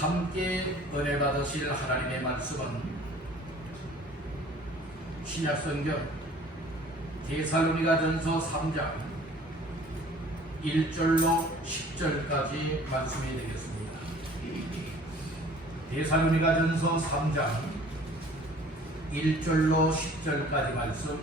함께 은혜 받으실 하나님의 말씀은 신약성경 데살로니가전서 3장 1절로 10절까지 말씀이 되겠습니다. 데살로니가전서 3장 1절로 10절까지 말씀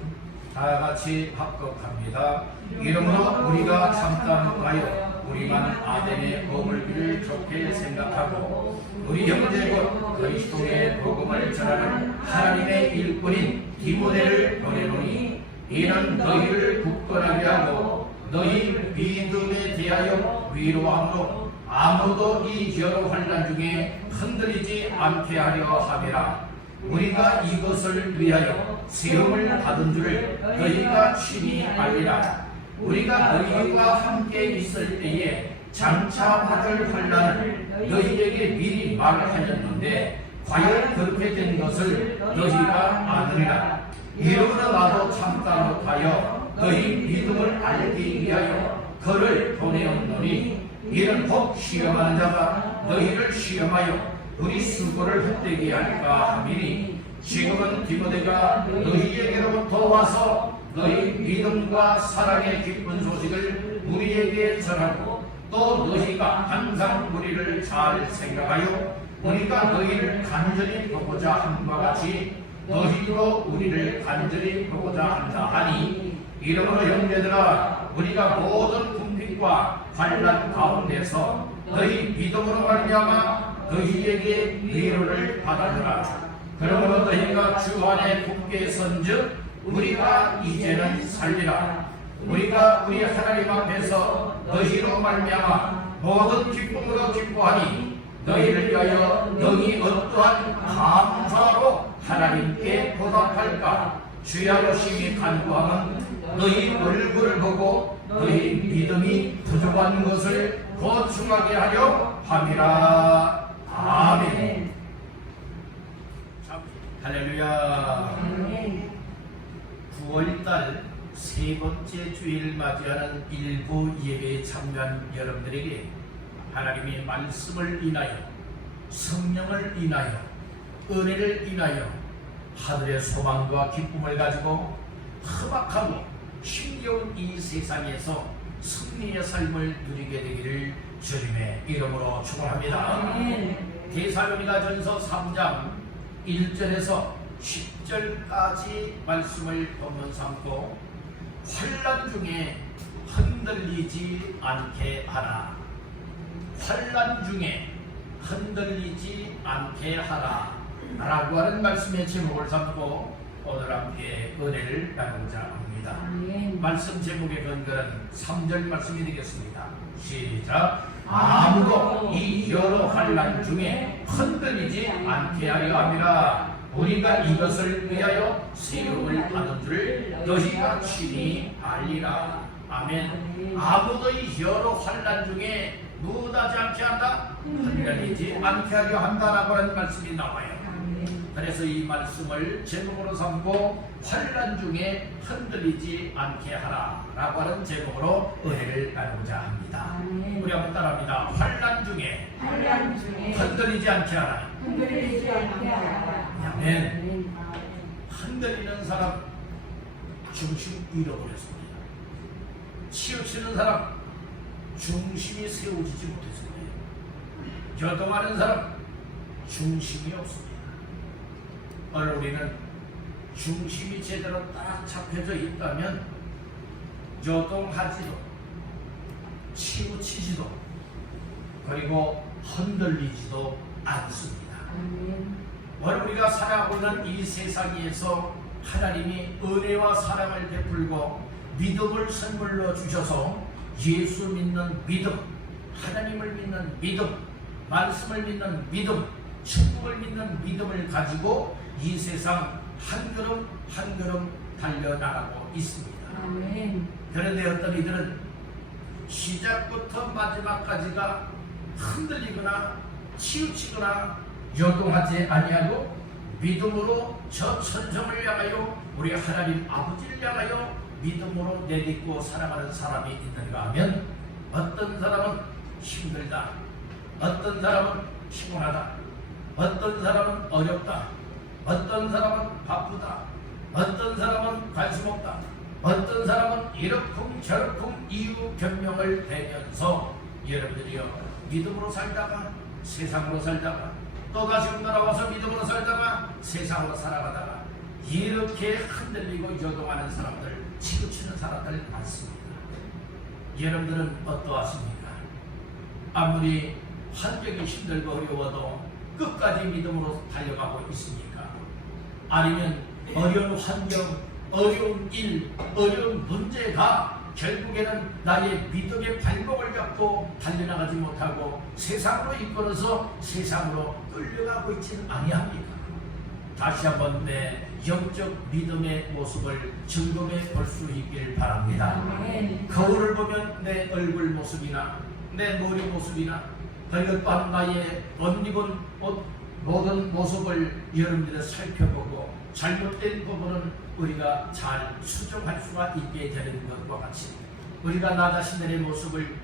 다같이 합독합니다. 이러므로 우리가 잠깐가요 우리만 아덴에 머물기를 좋게 생각하고 우리 형제 곧 그리스도의 복음을 전하는 하나님의 일꾼인 디모데를 보내노니 이는 너희를 굳건하게 하고 너희 믿음에 대하여 위로함으로 아무도 이 여러 환난 중에 흔들리지 않게 하려 함이라. 우리가 이것을 위하여 시험을 받은 줄 너희가 친히 알리라. 우리가 너희와 함께 있을 때에 장차 받을 환난을 너희에게 미리 말하였는데 과연 그렇게 된 것을 너희가 아느니라. 이러므로 나도 참다 못하여 너희 믿음을 알기 위하여 그를 보내었노니 이는 혹 시험하는 자가 너희를 시험하여 우리 수고를 헛되게 할까 함이니 지금은 디모데가 너희에게로부터 와서 너희 믿음과 사랑의 기쁜 소식을 우리에게 전하고 또 너희가 항상 우리를 잘 생각하여 우리가 너희를 간절히 보고자 함과 같이 너희도 우리를 간절히 보고자 한다 하니 이러므로 형제들아 우리가 모든 궁핍과 환난 가운데서 너희 믿음으로 말미암아 너희에게 위로를 받아들라. 그러므로 너희가 주 안에 굳게 선즉 우리가 이제는 살리라. 우리가 우리 하나님 앞에서 너희로 말미암아 모든 기쁨으로 기뻐하니 너희를 위하여 너희 어떠한 감사로 하나님께 보답할까. 주여 심히 간구하면 너희 얼굴을 보고 너희 믿음이 부족한 것을 보충하게 하려 함이라. 아멘. 할렐루야. 9월달 세 번째 주일을 맞이하는 일부 예배에 참여한 여러분들에게 하나님의 말씀을 인하여 성령을 인하여 은혜를 인하여 하늘의 소망과 기쁨을 가지고 험악하고 힘겨운 이 세상에서 승리의 삶을 누리게 되기를 주님의 이름으로 축원합니다. 데살로니가전서 3장 1절에서 10절까지 말씀을 본문 삼고 환난 중에 흔들리지 않게 하라. 환난 중에 흔들리지 않게 하라 라고 하는 말씀의 제목을 삼고 오늘 함께 은혜를 나누고자 합니다. 말씀 제목의 근거는 3절 말씀이 되겠습니다. 시작. 아무도 이 여러 환난 중에 흔들리지 않게 하려 함이라. 우리가 이것을 위하여 시험을 받은 줄 너희가 친히 알리라. 아멘. 아무도 이 여러 환난 중에 무엇하지 않게 한다? 흔들리지 않게 하려 한다라고 하는 말씀이 나와요. 그래서 이 말씀을 제목으로 삼고 환난 중에 흔들리지 않게 하라 라고 하는 제목으로 은혜를 나누고자 합니다. 우리 한번 따라합니다. 환난 중에 흔들리지 않게 하라. 아멘. 흔들리는 사람 중심 잃어버렸습니다. 치우치는 사람 중심이 세워지지 못했습니다. 교통하는 사람 중심이 없습니다. 오늘 우리는 중심이 제대로 딱 잡혀져 있다면 요동하지도 치우치지도 그리고 흔들리지도 않습니다. 오늘 우리가 살아가고 있는 이 세상에서 하나님이 은혜와 사랑을 베풀고 믿음을 선물로 주셔서 예수 믿는 믿음, 하나님을 믿는 믿음, 말씀을 믿는 믿음, 천국을 믿는 믿음을 가지고 이 세상 한 걸음 한 걸음 달려나가고 있습니다. 그런데 어떤 이들은 시작부터 마지막까지가 흔들리거나 치우치거나 요동하지 아니하고 믿음으로 저 천성을 향하여 우리 하나님 아버지를 향하여 믿음으로 내딛고 살아가는 사람이 있는가 하면 어떤 사람은 힘들다, 어떤 사람은 피곤하다, 어떤 사람은 어렵다, 어떤 사람은 바쁘다, 어떤 사람은 관심 없다, 어떤 사람은 이러쿵저러쿵 이유 변명을 대면서 여러분들이요 믿음으로 살다가 세상으로 살다가 또다시 돌아와서 믿음으로 살다가 세상으로 살아가다가 이렇게 흔들리고 요동하는 사람들, 치우치는 사람들 많습니다. 여러분들은 어떠하십니까? 아무리 환경이 힘들고 어려워도 끝까지 믿음으로 달려가고 있습니까? 아니면 어려운 환경, 어려운 일, 어려운 문제가 결국에는 나의 믿음의 발목을 잡고 달려나가지 못하고 세상으로 이끌어서 세상으로 끌려가고 있지는 아니합니까? 다시 한번 내 영적 믿음의 모습을 점검해 볼 수 있길 바랍니다. 거울을 보면 내 얼굴 모습이나 내 머리 모습이나 그리고 또한 나의 옷 입은 옷 모든 모습을 여러분들이 살펴보고 잘못된 부분은 우리가 잘 수정할 수가 있게 되는 것과 같이 우리가 나 자신들의 모습을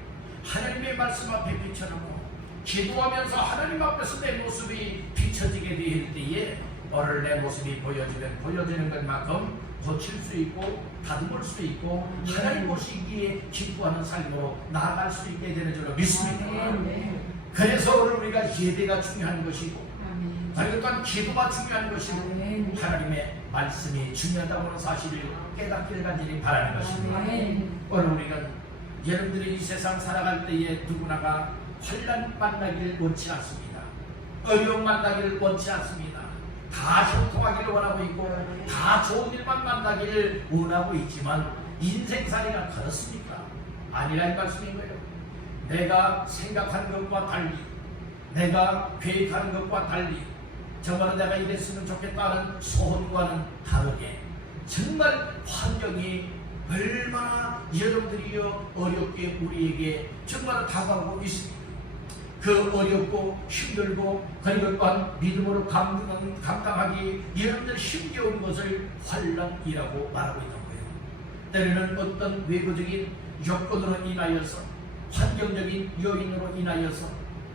하나님의 말씀 앞에 비춰놓고 기도하면서 하나님 앞에서 내 모습이 비춰지게 될 때에 오늘 내 모습이 보여지는 것만큼 고칠 수 있고 다듬을 수 있고 하나님 보시기에 기뻐하는 삶으로 나아갈 수 있게 되는 줄로 믿습니다. 그래서 오늘 우리가 예배가 중요한 것이고 그리고 또한 기도가 중요한 것이고 하나님의 말씀이 중요하다고 하는 사실을 깨닫기를 간절히 바라는 것입니다. 오늘 우리는 여러분들이 이 세상 살아갈 때에 누구나가 환난 만나기를 원치 않습니다. 어려움 만나기를 원치 않습니다. 다 형통하기를 원하고 있고 다 좋은 일만 만나기를 원하고 있지만 인생살이가 그렇습니까? 아니라는 말씀인 거예요. 내가 생각하는 것과 달리 내가 계획하는 것과 달리 정말 내가 이랬으면 좋겠다는 소원과는 다르게 정말 환경이 얼마나 여러분들이요 어렵게 우리에게 정말 다가오고 있습니다. 그 어렵고 힘들고 그리고 또한 믿음으로 감당하기 여러분들 힘겨운 것을 환난이라고 말하고 있는 거예요. 때로는 어떤 외부적인 요건으로 인하여서 환경적인 요인으로 인하여서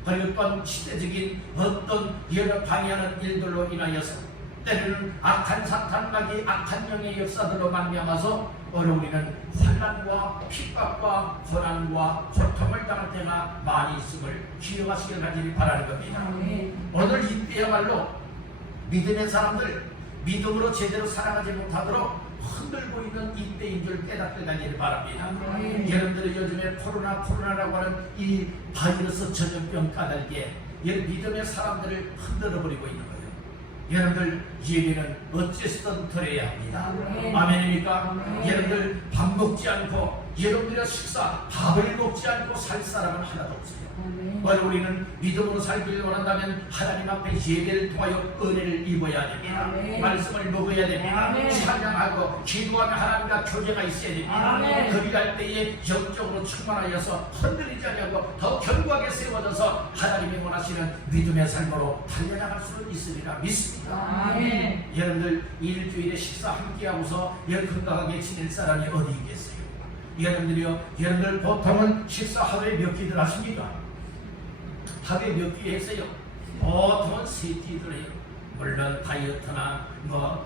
그리고 또한 시대적인 어떤 여러 방해하는 일들로 인하여서 때로는 악한 사탄막이 악한 영의 역사들로 말미암아서 우리는 환난과 핍박과 고난과 고통을 당할 때가 많이 있음을 기억하시길 간절히 바라는 겁니다. 오늘 이때야말로 믿음의 사람들 믿음으로 제대로 살아가지 못하도록 흔들고 있는 이때인 줄 깨닫게 되기를 바랍니다. 여러분들이 요즘에 코로나라고 하는 이 바이러스 전염병 까닭에 믿음의 사람들을 흔들어버리고 있는 거예요. 여러분들 예배는 어째서든 드려야 합니다. 아멘입니까? 여러분들 밥 먹지 않고 여러분들의 식사 밥을 먹지 않고 살 사람은 하나도 없어요. 우리는 믿음으로 살기를 원한다면 하나님 앞에 예배를 통하여 은혜를 입어야 됩니다. 말씀을 먹어야 됩니다. 찬양하고 기도하며 하나님과 교제가 있어야 됩니다. 그리할 때에 영적으로 충만하여서 흔들리지 않고 더 견고하게 세워져서 하나님이 원하시는 믿음의 삶으로 달려나갈 수 있으리라 믿습니다. 여러분들 일주일에 식사 함께하고서 건강하게 지낼 사람이 어디 있겠어요? 여러분들 보통은 식사 하루에 몇 끼들 하십니까? 하루에 몇 끼 했어요? 보통은 3끼들 해요. 물론 다이어트나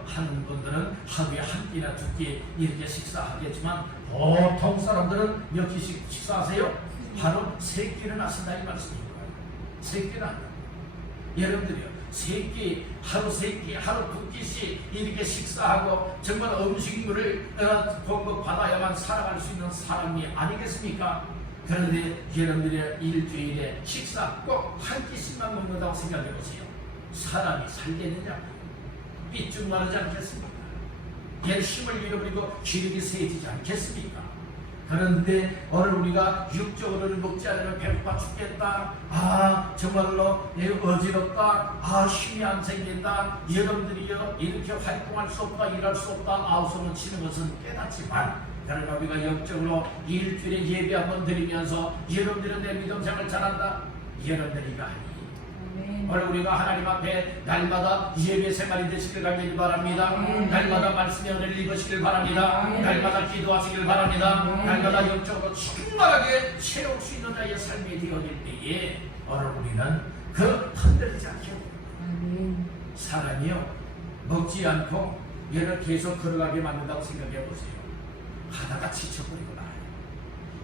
하는 분들은 하루에 1끼나 2끼 이렇게 식사하겠지만 보통 사람들은 몇 끼씩 식사하세요? 하루 3끼는 하신다 이 말씀입니다. 3끼는 안 돼요. 여러분들이요 3끼, 하루 3끼, 하루 2끼씩 이렇게 식사하고 정말 음식물을 공급받아야만 살아갈 수 있는 사람이 아니겠습니까? 그런데 여러분들의 일주일에 식사 꼭 1끼씩만 먹는다고 생각해 보세요. 사람이 살겠느냐? 삐쭉 마르지 않겠습니까? 힘을 잃어버리고 기력이 세지지 않겠습니까? 그런데 오늘 우리가 육적으로는 먹지 않으면 배고파 죽겠다. 정말로 어지럽다. 힘이 안 생긴다. 여러분들이요 이렇게 활동할 수 없다, 일할 수 없다, 아우성을 치는 것은 깨닫지만 그러나 우리가 영적으로 일주일에 예배 한번 드리면서 여러분들은 내 믿음 생활 잘한다. 여러분들이가 아니 오늘 우리가 하나님 앞에 날마다 예배 생활이 되시길 간절히 바랍니다. 날마다 말씀의 은혜를 입으시길 바랍니다. 날마다 기도하시길 바랍니다. 날마다 영적으로 충만하게 채울 수 있는 자의 삶이 되어질 때에 오늘 우리는 그 흔들리지 않게 사람이요 먹지 않고 얘를 계속 걸어가게 만든다고 생각해 보세요. 하다가 지쳐버리고 나요.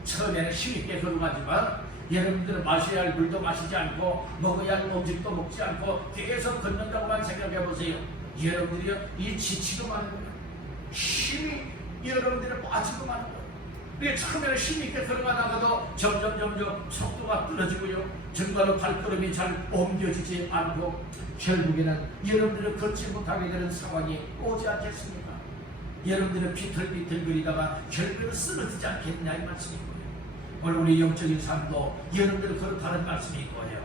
처음에는 힘있게 걸어가지만 여러분들은 마셔야 할 물도 마시지 않고 먹어야 할 음식도 먹지 않고 계속 걷는다고만 생각해 보세요. 여러분들이 이 지치고 마는 거예요. 힘이 여러분들이 빠지고 마는 거예요. 그게 처음에는 힘있게 걸어가다가도 점점 속도가 떨어지고요. 정말로 발걸음이 잘 옮겨지지 않고 결국에는 여러분들이 걷지 못하게 되는 상황이 오지 않겠습니까? 여러분들은 비틀비틀거리다가 결국에는 쓰러지지 않겠냐 이 말씀이고요. 오늘 우리 영적인 삶도 여러분들은 그렇다는 말씀이 거예요.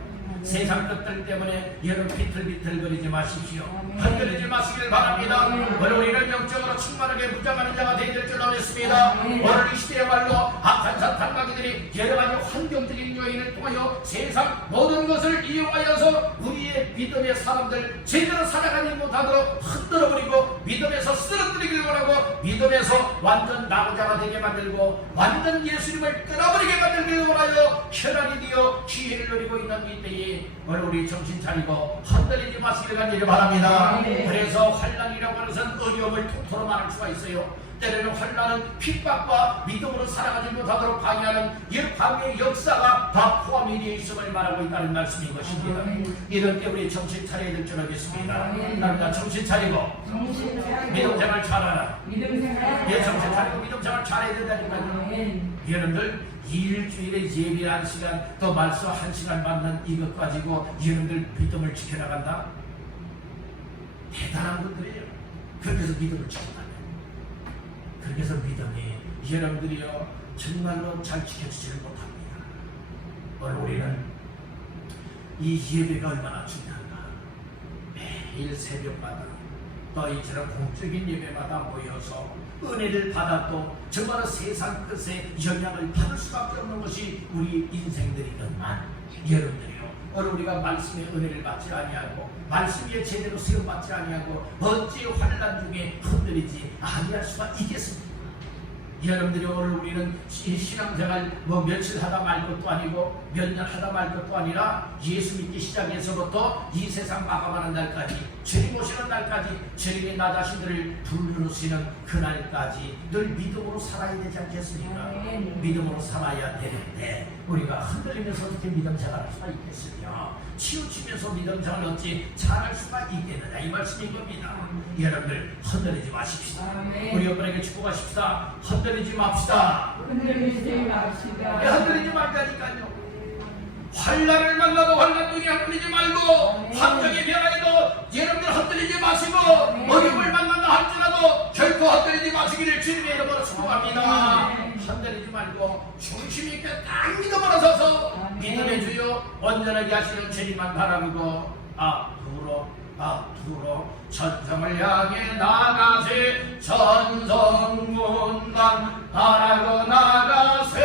세상 것들 때문에 여러분 비틀비틀거리지 마십시오. 흔들리지 마시길 바랍니다. 오늘 우리는 영적으로 충만하게 무장하는 자가 되길 줄 믿습니다. 오늘 이 시대야말로 악한 사탄마귀들이 여러 가지 환경적인 요인을 통하여 세상 모든 것을 이용하여서 우리의 믿음의 사람들 제대로 살아가지 못하도록 흔들어버리고 믿음에서 쓰러뜨리길 원하고 믿음에서 완전 나고자가 되게 만들고 완전 예수님을 끊어버리게 만들길 원하여 혈안이 되어 기회를 누리고 있는 이때에 오늘 우리 정신 차리고 흔들리지 마시길 간절히 바랍니다. 그래서 환난이라고 하는 것은 어려움을 통틀어 말할 수가 있어요. 때로는 환난은 핍박과 믿음으로 살아가지 못하도록 방해하는 광의 역사가 다 포함이 되어 있음을 말하고 있다는 말씀인 것입니다. 이럴 때 우리 정신 차려야 될 줄 알겠습니다. 그러니까 정신 차리고 믿음 생활 잘하라. 예, 정신 차리고 믿음 생활 잘해야 된다니까요. 여러분들 일주일에 예배 1시간 또 말씀 1시간 받는 이것 가지고 여러분들 믿음을 지켜나간다? 대단한 분들이에요. 그래서 믿음을 지켜나가요. 그래서 믿음이 여러분들이요 정말로 잘 지켜지지를 못합니다. 오늘 우리는 이 예배가 얼마나 중요한가. 매일 새벽마다 또 이처럼 공적인 예배마다 모여서 은혜를 받아도 정말 세상 끝에 영향을 받을 수밖에 없는 것이 우리 인생들이건만 여러분들이요 오늘 우리가 말씀의 은혜를 받지 아니하고 말씀 위에 제대로 세움받지 아니하고 어찌 환난 중에 흔들리지 아니할 수가 있겠습니까? 여러분들이 오늘 우리는 신앙생활 며칠 하다 말 것도 아니고 몇 년 하다 말 것도 아니라 예수 믿기 시작해서부터 이 세상 마감하는 날까지 주님 오시는 날까지 주님이 나 자신들을 부르시는 그날까지 늘 믿음으로 살아야 되지 않겠습니까? 믿음으로 살아야 되는데 우리가 흔들리면서 어떻게 믿음 생활할 수가 있겠으며 치우치면서 믿음 생활을 어찌 잘할 수가 있겠느냐 이 말씀인 겁니다. 여러분들 흔들리지 마십시다. 우리 여러분에게 축복하십시다. 흔들리지 맙시다. 흔들리지 맙시다. 흔들리지 말자니까요. 환난을 만나도 환난 중에 흔들리지 말고 환경이 변화해도 여러분들 흔들리지 마시고 어려움을 만난다 할지라도 결코 흔들리지 마시기를 주님의 이름으로 축복합니다. 흔들리지 말고 중심 있게 딱 믿음으로 서서 믿음의 주여 온전하게 하시는 주님만 바라보고 앞으로 천성을 향해 나가세 천성문만 바라고 나가세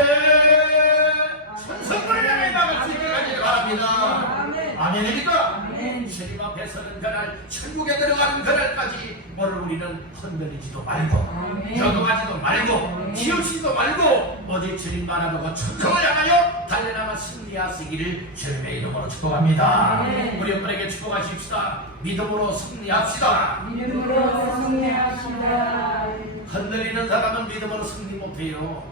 천성을 향해 나갈 수 있게 하기를 바랍니다. 아멘입니까? 주님 앞에 서는 그날 천국에 들어가는 그날까지 오늘 우리는 흔들리지도 말고 겨동하지도 말고 치우치지도 말고 오직 주님 바라보고 천성을 향하여 달려나가 승리하시기를 주님의 이름으로 축복합니다. 우리 여러분에게 축복하십시다. 믿음으로 승리합시다. 믿음으로 승리합시다. 흔들리는 사람은 믿음으로 승리 못해요.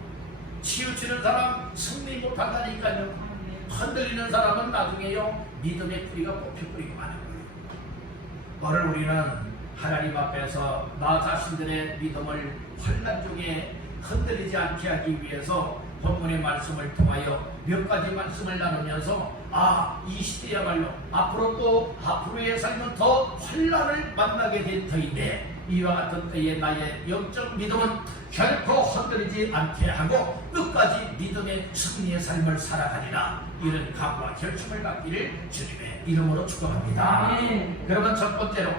치우치는 사람 승리 못한다니까요. 흔들리는 사람은 나중에요 믿음의 뿌리가 뽑혀버리고 마는 거예요. 오늘 우리는 하나님 앞에서 나 자신들의 믿음을 환난 중에 흔들리지 않게 하기 위해서 본문의 말씀을 통하여 몇 가지 말씀을 나누면서 이 시대야말로 앞으로 또 앞으로의 삶은 더 환난을 만나게 될 터인데 이와 같은 때에 나의 영적 믿음은 결코 흔들리지 않게 하고 끝까지 믿음의 승리의 삶을 살아가리라. 이런 각오와 결심을 갖기를 주님의 이름으로 축복합니다. 그러면 첫 번째로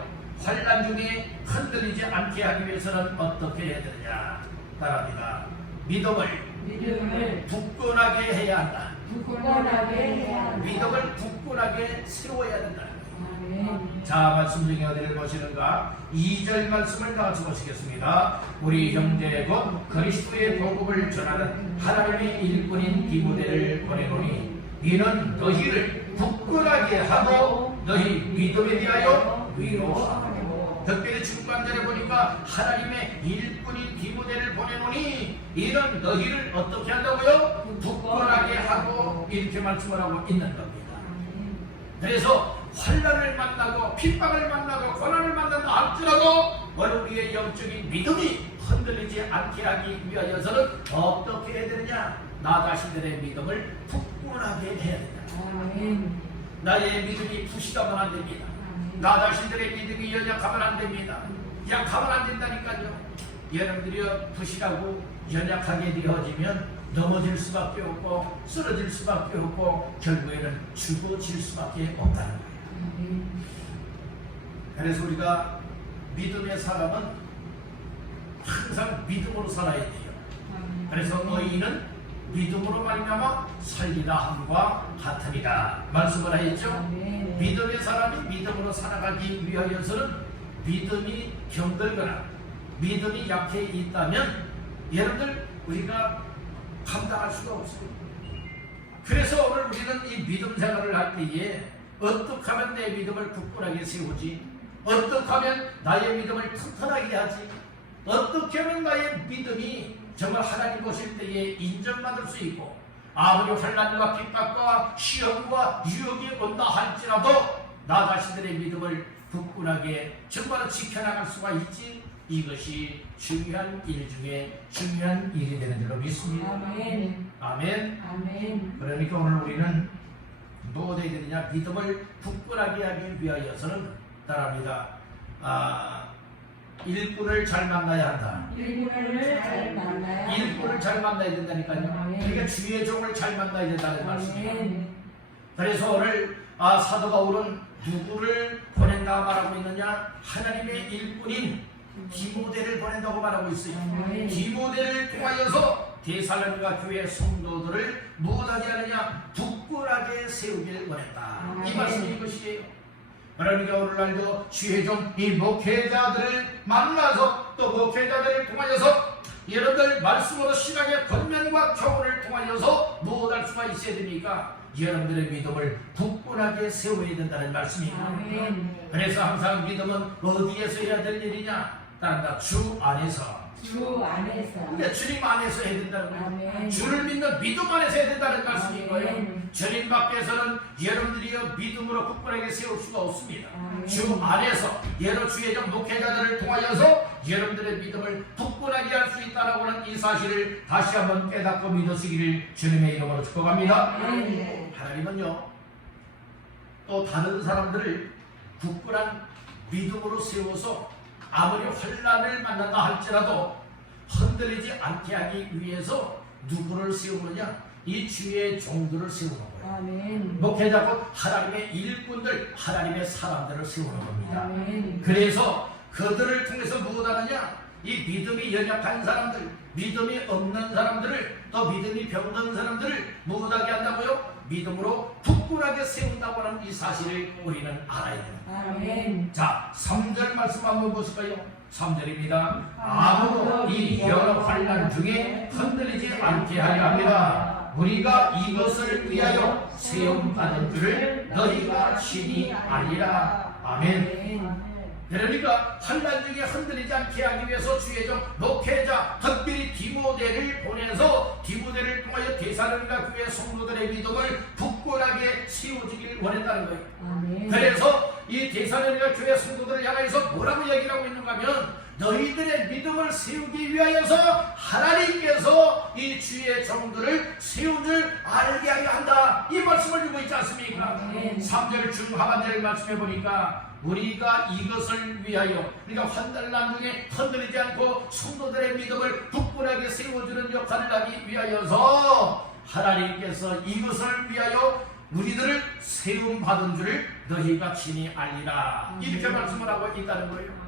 환난 중에 흔들리지 않게 하기 위해서는 어떻게 해야 되느냐? 따라합니다. 믿음을 굳건하게 해야 한다. 굳건하게 해야 한다. 믿음을 굳건하게 세워야 된다는 거예요. 아멘. 자, 말씀 중에 어디를 보시는가? 2절 말씀을 다 같이 보시겠습니다. 우리 형제 곧 그리스도의 복음을 전하는 하나님의 일꾼인 디모데를 보내노니 이는 너희를 굳건하게 하고 너희 믿음에 대하여 위로하고. 특별히 중간절에 보니까 하나님의 일꾼인 디모데를 보내노니 이는 너희를 어떻게 한다고요? 굳건하게 하고 이렇게 말씀을 하고 있는 겁니다. 그래서 환난을 만나고 핍박을 만나고 고난을 만난다 할지라도 우리의 영적인 믿음이 흔들리지 않게 하기 위하여서는 어떻게 해야 되느냐? 나 자신들의 믿음을 굳건하게 해야 된다. 아멘. 나의 믿음이 부실하면 안 됩니다. 나 자신들의 믿음이 연약하면 안 됩니다. 약하면 안 된다니까요. 여러분들이 부실하고 연약하게 되어지면 넘어질 수밖에 없고 쓰러질 수밖에 없고 결국에는 죽어질 수밖에 없다는 거예요. 그래서 우리가 믿음의 사람은 항상 믿음으로 살아야 돼요. 그래서 너희는 믿음으로 말미암아 살리라 함과 같으니라 말씀을 하였죠. 믿음의 사람이 믿음으로 살아가기 위하여서는 믿음이 병들거나 믿음이 약해 있다면 여러분들 우리가 감당할 수가 없어요. 그래서 오늘 우리는 이 믿음 생활을 할 때에 어떻게 하면 내 믿음을 굳건하게 세우지? 어떻게 하면 나의 믿음을 튼튼하게 하지? 어떻게 하면 나의 믿음이 정말 하나님 보실 때에 인정받을 수 있고 아무리 환난과 핍박과 시험과 유혹이 온다 할지라도 나 자신들의 믿음을 굳건하게 정말 지켜나갈 수가 있지? 이것이 중요한 일 중에 중요한 일이 되는 줄로 믿습니다. 아멘. 아멘. 아멘. 그러니까 오늘 우리는 무엇에 되느냐? 믿음을 굳건하게 하기 위하여서는 따라합니다. 일꾼을 잘 만나야 한다. 일꾼을 잘 만나야 일꾼을 잘 만나야 된다니까요. 아멘. 그러니까 주의 종을 잘 만나야 된다는 말씀이에요. 아멘. 그래서 오늘 사도 바울은 누구를 보낸다 말하고 있느냐? 하나님의 일꾼인 디모데를 보낸다고 말하고 있어요. 아멘. 디모데를 통하여서 데살로니가 교회 성도들을 무엇하게 하느냐? 굳건하게 세우길 원했다. 이 아멘. 말씀이 이것이에요. 그러니까 오늘날도 주의 종 이 목회자들을 만나서 또 목회자들을 통하여서 여러분들 말씀으로 신앙의 권면과 교훈을 통하여서 무엇할 수가 있어야 됩니까? 여러분들의 믿음을 굳건하게 세워야 된다는 말씀입니다. 아멘. 그래서 항상 믿음은 어디에서 해야 될 일이냐? 따른다. 주 안에서. 주 안에서. 그러니까 주님 안에서 해야 된다는 거예요. 아멘. 주를 믿는 믿음 안에서 해야 된다는 말씀인 거예요. 아멘. 주님 밖에서는 여러분들이 믿음으로 굳건하게 세울 수가 없습니다. 아멘. 주 안에서 여러 주의 종 목회자들을 통하여서 여러분들의 믿음을 굳건하게 할 수 있다라고 하는 이 사실을 다시 한번 깨닫고 믿으시기를 주님의 이름으로 축복합니다. 아멘. 하나님은요 또 다른 사람들을 굳건한 믿음으로 세워서 아무리 환난을 만난다 할지라도 흔들리지 않게 하기 위해서 누구를 세우느냐? 이 주의 종들을 세우는 거예요. 아멘. 목회자 곧 하나님의 일꾼들, 하나님의 사람들을 세우는 겁니다. 아멘. 그래서 그들을 통해서 무엇하느냐? 이 믿음이 연약한 사람들, 믿음이 없는 사람들을, 또 믿음이 병든 사람들을 무엇하게 한다고요? 믿음으로 굳건하게 세운다고 하는 이 사실을 우리는 알아야 됩니다. 아멘. 자, 3절 말씀 한번 보실까요? 3절입니다. 아무도 이 여러 환난 중에 흔들리지 않게 하려 합니다. 우리가 이것을 위하여 세움받은 줄을 너희가 친히 알리라. 아멘. 그러니까 환난 중에 흔들리지 않게 하기 위해서 주의 종 목회자 특별히 디모데를 보내서 디모데를 통하여 데살로니가 교회 성도들의 믿음을 굳건하게 세워주길 원했다는 거예요. 아멘. 그래서 이 데살로니가 교회 성도들을 향해서 뭐라고 얘기를 하고 있는가 하면 너희들의 믿음을 세우기 위하여서 하나님께서 이 주의 종들을 세운 줄 알게 하려 한다. 이 말씀을 주고 있지 않습니까? 아멘. 3절 중하반절 말씀해 보니까 우리가 이것을 위하여 그러니까 환난난 중에 흔들리지 않고 성도들의 믿음을 굳건하게 세워주는 역할을 하기 위하여서 하나님께서 이것을 위하여 우리들을 세움받은 줄을 너희가 친히 알리라. 이렇게 말씀을 하고 있다는 거예요.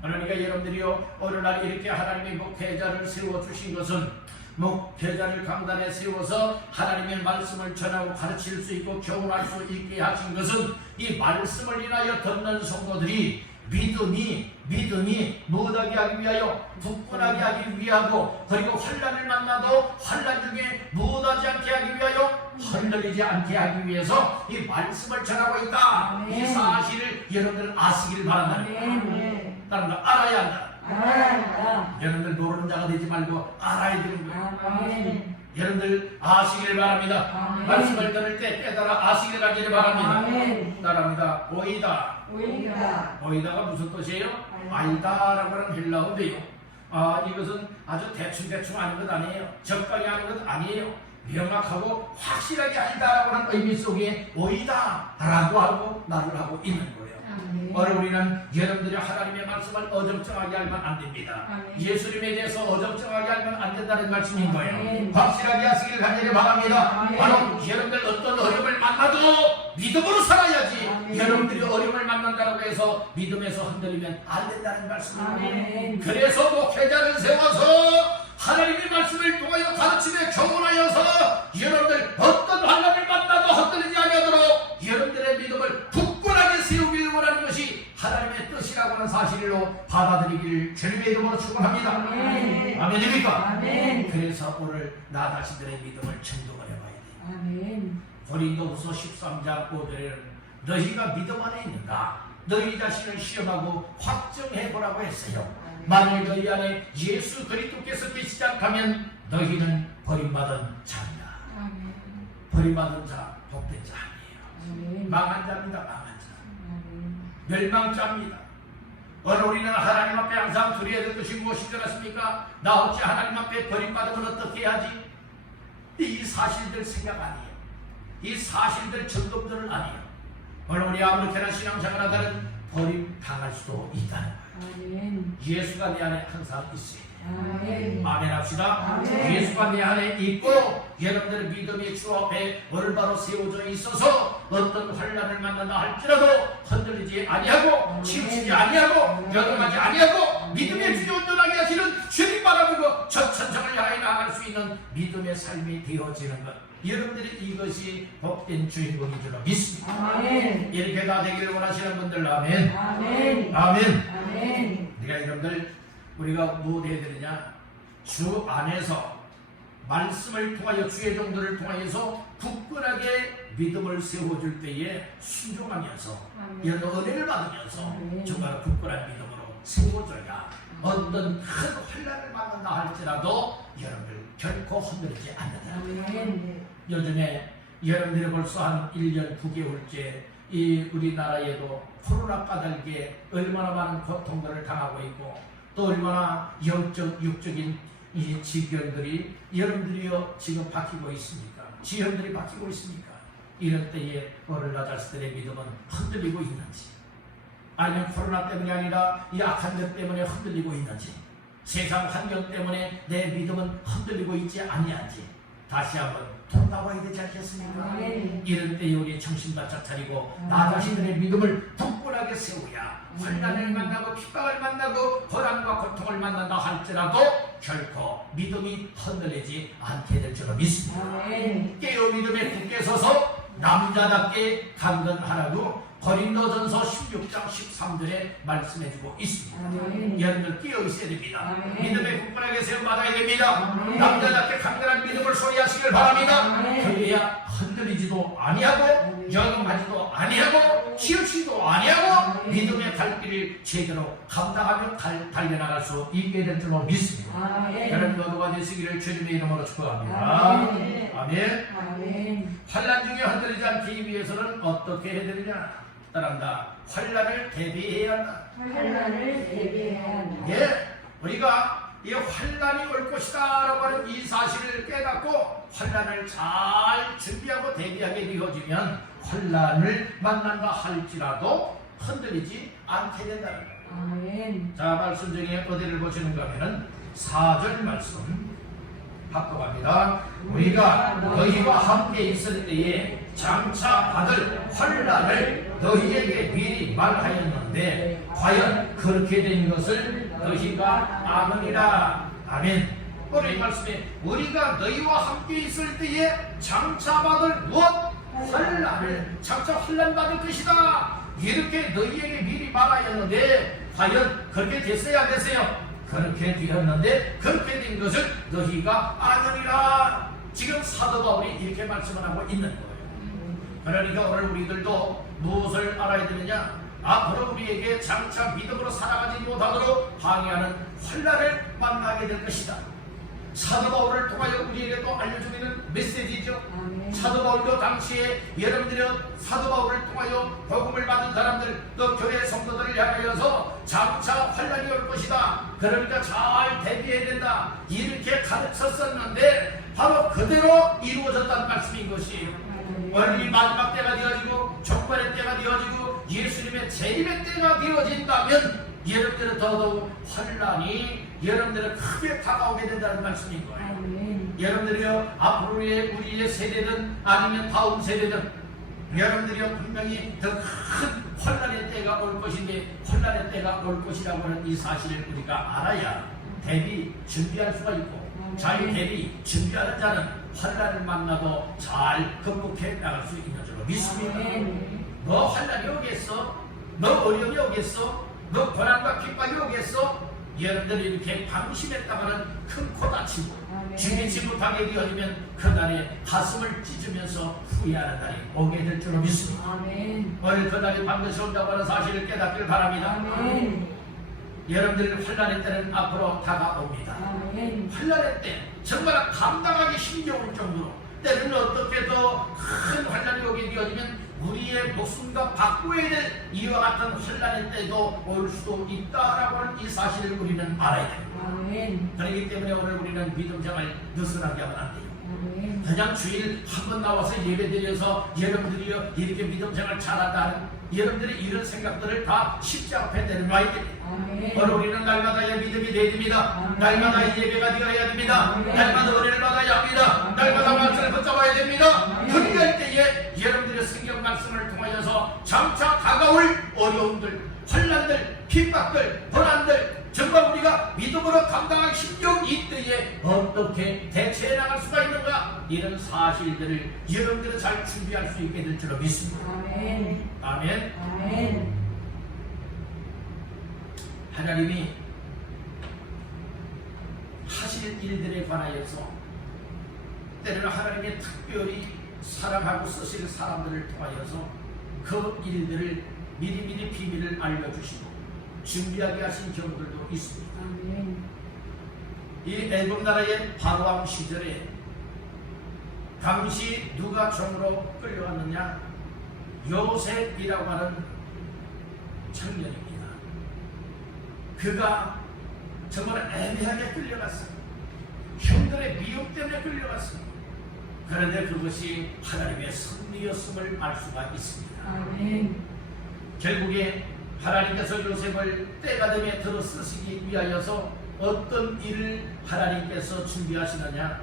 그러니까 여러분들이요 오늘날 이렇게 하나님의 목회자를 세워주신 것은 목회자를 강단에 세워서 하나님의 말씀을 전하고 가르칠 수 있고 교훈할 수 있게 하신 것은 이 말씀을 인하여 듣는 성도들이 믿음이 무엇하게 하기 위하여 굳건하게 하기 위하고, 그리고 환난을 만나도 환난 중에 무엇하지 않게 하기 위하여 흔들리지 않게 하기 위해서 이 말씀을 전하고 있다. 이 사실을 여러분들은 아시기를 바란다. 따른다. 알아야 한다. 여러분들 모르는 자가 되지 말고 알아야 되는 거예요. 여러분들 아시기를 바랍니다. 말씀을 들을 때 깨달아 아시기를 하기를 바랍니다. 따라합니다. 오이다가 무슨 뜻이에요? 알다라고 하는 헬라어인데요. 이것은 아주 대충 하는 것 아니에요. 적당히 하는 것 아니에요. 명확하고 확실하게 알다라고 하는 의미 속에 오이다라고 하고 말을 하고 있는 거예요. 오늘 우리는 여러분들이 하나님의 말씀을 어정쩡하게 알면 안 됩니다. 예수님에 대해서 어정쩡하게 알면 안 된다는 말씀인 거예요. 확실하게 하시길 간절히 바랍니다. 바로 여러분들 어떤 어려움을 만나도 믿음으로 살아야지, 여러분들이 어려움을 만난다고 해서 믿음에서 흔들리면 안 된다는 말씀입니다. 그래서 목회자를 세워서 하나님의 말씀을 통하여 가르침에 교훈하여서 여러분들 어떤 환난을 만나도 흔들리지 아니하도록 여러분들의 믿음을 굳건하게 세우길 원하는 것이 하나님의 뜻이라고 하는 사실로 받아들이기를 주님의 이름으로 축원합니다. 아멘입니까? 그래서 오늘 나 자신들의 믿음을 증거해 봐야 돼요. 고린도후서 13장 5절에는 너희가 믿음 안에 있는가? 너희 자신을 시험하고 확정해 보라고 했어요. 만일 너희 안에 예수 그리스도께서 계시지 않다면 너희는 버림받은 자입니다. 버림받은 자, 복된 자 아니에요. 망한 자입니다. 망한 자. 멸망자입니다. 오늘 우리는 하나님 앞에 항상 드려야 될 것이 무엇인 줄 아십니까? 나 어찌 하나님 앞에 버림받으면 어떻게 해야지? 이 사실들 생각 아니에요. 이 사실들 점검들은 아니에요. 오늘 우리 아무렇게나 신앙생활 하다는 버림당할 수도 있다는 거예요. 예수가 내 안에 항상 있어야 돼요. 아멘 합시다. 예수가 내 안에 있고 여러분들의 믿음이 주 앞에 올바로 세워져 있어서 어떤 환난을 만난다 할지라도 흔들리지 아니하고 치우치지 아니하고 여동하지 아니하고 믿음의 주에 온전하게 하시는 주님 바라보고 저 천성을 향해 나아갈 수 있는 믿음의 삶이 되어지는 것, 여러분들이 이것이 복된 주인공인 줄로 믿습니다. 이렇게 다 되기를 원하시는 분들 아멘. 아멘. 우리가 여러분들 우리가 무엇 해야 되느냐? 주 안에서 말씀을 통하여 주의 종들을 통하여서 굳건하게 믿음을 세워줄 때에 순종하면서 이런 은혜를 받으면서 정말 굳건한 믿음으로 세워줘야 어떤 큰 환난을 만난다 할지라도 여러분들 결코 흔들리지 않는다. 요즘에 여러분들이 벌써 한 1년 9개월째 이 우리나라에도 코로나 까닭에 얼마나 많은 고통들을 당하고 있고 또 얼마나 영적, 육적인 이 질병들이 여러분들이요 지금 바뀌고 있습니까? 지형들이 바뀌고 있습니까? 이런 때에 오늘 나 자신들의 믿음은 흔들리고 있는지, 아니면 코로나 때문이 아니라 이 악한 것 때문에 흔들리고 있는지, 세상 환경 때문에 내 믿음은 흔들리고 있지 아니한지 다시 한번 돌아봐야 되지 않겠습니까? 이런 때에 우리 정신 바짝 차리고 나 자신들의 믿음을 굳건하게 세우야 환난을 만나고 핍박을 만나고 고난과 고통을 만난다 할지라도 결코 믿음이 흔들리지 않게 될 줄로 믿습니다. 깨어 믿음에 굳게 서서 남자답게 강건하라고 고린도전서 16장 13절에 말씀해주고 있습니다. 여러분들 깨어 있어야 됩니다. 믿음에 굳건하게 세워받아야 됩니다. 남자답게 강건한 믿음을 소유하시길 바랍니다. 그래야 흔들리지도 아니하고 여동하지도 아니하고 치우치지도 아니하고 믿음의 갈 길을 제대로 감당하며 달려나갈 수 있게 될 줄로 믿습니다. 여러분 모두가 되시기를 주님의 이름으로 축복합니다. 아멘. 환난 중에 흔들리지 않기 위해서는 어떻게 해야 되느냐? 따라한다. 환난을 대비해야 한다. 예, 우리가 이 환난이 올 것이다라고 하는 이 사실을 깨닫고 환난을 잘 준비하고 대비하게 되어지면 환난을 만난다 할지라도 흔들리지 않게 된다는 거예요. 자, 말씀 중에 어디를 보시는가 하면은 4절 말씀 바꿔갑니다. 우리가 너희와 함께 있을 때에 장차 받을 환난을 너희에게 미리 말하였는데 과연 그렇게 된 것을 너희가 아느니라. 아멘. 오늘 이 말씀에 우리가 너희와 함께 있을 때에 장차 받을 무엇? 환난을 장차 환난 받을 것이다. 이렇게 너희에게 미리 말하였는데 과연 그렇게 됐어야 안 됐어요? 그렇게 되었는데 그렇게 된 것을 너희가 아느니라. 지금 사도 바울이 이렇게 말씀을 하고 있는 거예요. 그러니까 오늘 우리들도 무엇을 알아야 되느냐? 앞으로 우리에게 장차 믿음으로 살아가지 못하도록 방해하는 환난을 만나게 될 것이다. 사도 바울을 통하여 우리에게 또 알려주고 있는 메시지죠. 사도 바울도 당시에 여러분들이 사도 바울을 통하여 복음을 받은 사람들 또 교회 성도들을 향하여서 장차 환난이 올 것이다. 그러니까 잘 대비해야 된다. 이렇게 가르쳤었는데 바로 그대로 이루어졌다는 말씀인 것이에요. 오늘 이 마지막 때가 되어지고 종말의 때가 되어지고 예수님의 재림의 때가 되어진다면 여러분들은 더더욱 환난이 여러분들은 크게 다가오게 된다는 말씀인 거예요. 여러분들이요 앞으로의 우리의 세대든 아니면 다음 세대든 여러분들이요 분명히 더 큰 환난의 때가 올 것인데 환난의 때가 올 것이라고 하는 이 사실을 우리가 알아야 대비 준비할 수가 있고 잘 대비 준비하는 자는 환난을 만나도 잘 극복해 나갈 수 있는 줄로 믿습니다. 너 환난이 오겠어? 너 어려움이 오겠어? 너 고난과 핍박이 오겠어? 여러분들이 이렇게 방심했다가는 큰 코 다치고 죽이지 못하게 되어지면 그날에 가슴을 찢으면서 후회하는 날이 오게 될 줄로 믿습니다. 오늘 그날이 반드시 온다고 하는 사실을 깨닫기를 바랍니다. 여러분들의 환난의 때는 앞으로 다가옵니다. 환난의 때 정말 감당하기 힘겨울 정도로 때로는 어떻게 더 큰 환난이 오게 되어지면 우리의 목숨과 바꿔야 될 이와 같은 환난의 때도 올 수도 있다라고 하는 이 사실을 우리는 알아야 됩니다. 그렇기 때문에 오늘 우리는 믿음 생활 느슨하게 하면 안 돼요. 그냥 주일 한 번 나와서 예배드려서 여러분들이 이렇게 믿음 생활 잘한다는 여러분들이 이런 생각들을 다 십자 앞에 내려놔야 됩니다. 오늘 우리는 날마다 믿음이 돼야 됩니다. 날마다 예배가 되어야 됩니다. 날마다 은혜를 받아야 합니다. 날마다 말씀을 붙잡아야 됩니다. 그럴 때에 여러분들의 성경 말씀을 통하여서 장차 다가올 어려움들, 환난들, 핍박들, 고난들 정말 우리가 믿음으로 감당하기 힘겨운 이 때에 어떻게 대처해 나갈 수가 있는가? 이런 사실들을 여러분들은 잘 준비할 수 있게 될 줄로 믿습니다. 아멘. 하나님이 하실 일들에 관하여서 때로는 하나님의 특별히 사랑하고 쓰실 사람들을 통하여서 그 일들을 미리미리 비밀을 알려주시고 준비하게 하신 경우들도 있습니다. 이 애굽 나라의 바로왕 시절에 당시 누가 종으로 끌려왔느냐? 요셉이라고 하는 청년입니다. 그가 정말 애매하게 끌려갔어요. 형들의 미혹 때문에 끌려갔어요. 그런데 그것이 하나님의 섭리였음을 알 수가 있습니다. 결국에 하나님께서 요셉을 때가 되면 들어 쓰시기 위하여서 어떤 일을 하나님께서 준비하시느냐?